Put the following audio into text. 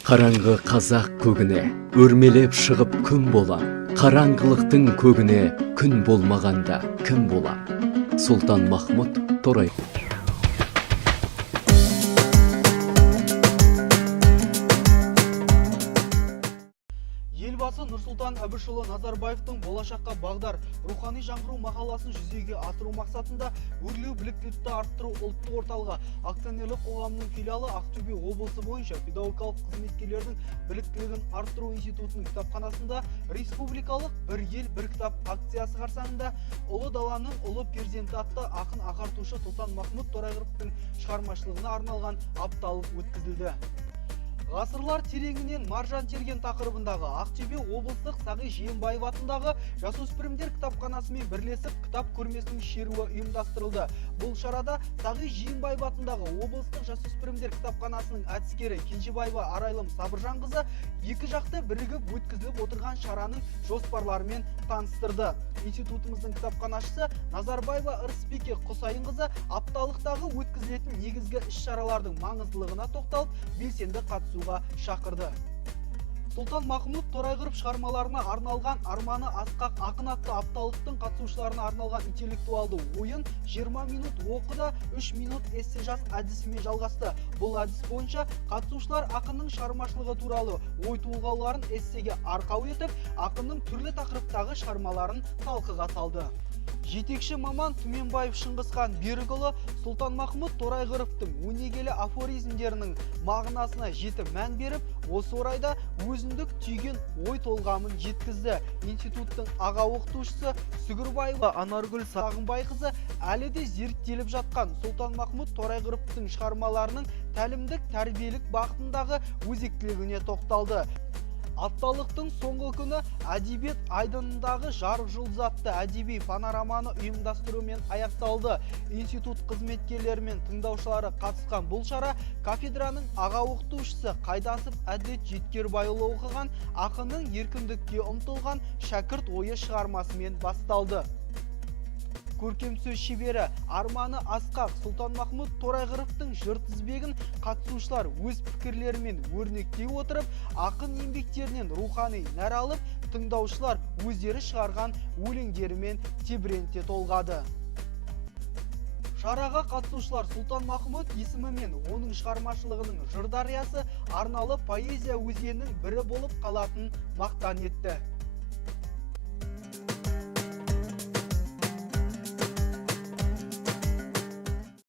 Қараңғы қазақ көгіне өрмелеп шығып күн болам. Қараңғылықтың көгіне күн болмағанда кім болам? Сұлтанмахмұт Торай. Елбасы Нұрсұлтан Әбішұлы Назарбаевтың болашаққа бағдар рухани жаңғыру мақаласын жүзеге асыру мақсатында өрлеу біліктілікті арттыру ұлттық орталығы акционерлік қоғамының филиалы Ақтөбе облысы бойынша педагогикалық қызметкерлердің біліктілігін арттыру институтының кітапханасында республикалық бір ел бір кітап акциясы қарсаңында ұлы даланың ұлы перзенті атты ақын ағартушы Сұлтанмахмұт Торайғыровтың шығармашылығына арналған апталық өткізілді. Ғасырлар тереңінен маржан терген тақырыбындағы Ақтөбе облыстық Сағи Жиенбаев атындағы жасөспірімдер кітапханасымен бірлесіп кітап көрмесінің шеруі ұйымдастырылды. Бұл шарада Сағи Жиенбаев атындағы облыстық жасөспірімдер кітапханасының әдіскері Кенжебаева Арайлым Сабыржанқызы екі жақты бірігіп өткізіліп отырған шараның жоспарларымен таныстырды. Институтымыздың кітапханашысы Назарбаева Ырысбике Құсайынқызы апталықтағы өткізілетін негізгі іс-шаралардың маңыздылығына тоқталып, белсенді қатысуға шақырды. Сұлтанмахмұт Торайғыров шығармаларына арналған арманы асқақ ақын атты апталықтың қатысушыларына арналған интеллектуалды ойын 20 минут оқыда 3 минут эссе жаз әдісімен жалғасты. Бұл әдіс бойынша қатысушылар ақынның шығармашылығы туралы ой толғауларын эссеге арқау етіп, ақынның түрлі тақырыптағы шығармаларын талқыға салды. Жетекші маман Түменбаев Шыңғысхан Берікұлы Сұлтанмахмұт Торайғыровтың өнегелі афоризмдерінің мағынасына жіті мән беріп, осы орайда өзіндік түйген ой толғамын жеткізді. Институттың аға оқытушысы Сүгірбаева Анаргүл Сағынбайқызы әлі де зерттеліп жатқан Сұлтанмахмұт Торайғыровтың шығармаларының тәлімдік тәрбиелік бағытындағы өзектілігіне тоқталды. Апталықтың соңғы күні әдебиет айдынындағы жарық жұлдыз атты әдеби панораманы ұйымдастырумен аяқталды. Институт қызметкерлері мен тыңдаушылары қатысқан бұл шара кафедраның аға оқытушысы Қайдасов Әділет Жеткербайұлы оқыған ақынның еркіндікке ұмтылған шәкірт ойы шығармасымен басталды. Көркем сөз шебері арманы асқақ Сұлтанмахмұт Торайғыровтың жыр тізбегін қатысушылар өз пікірлерімен өрнектей отырып, ақын еңбектерінен рухани нәр алып, тыңдаушылар өздері шығарған өлеңдерімен тебіренте толғады. Шараға қатысушылар Сұлтанмахмұт есімі мен оның шығармашылығының жыр дариясы арналы поэзия өзенінің бірі болып қалатын мақтан етті.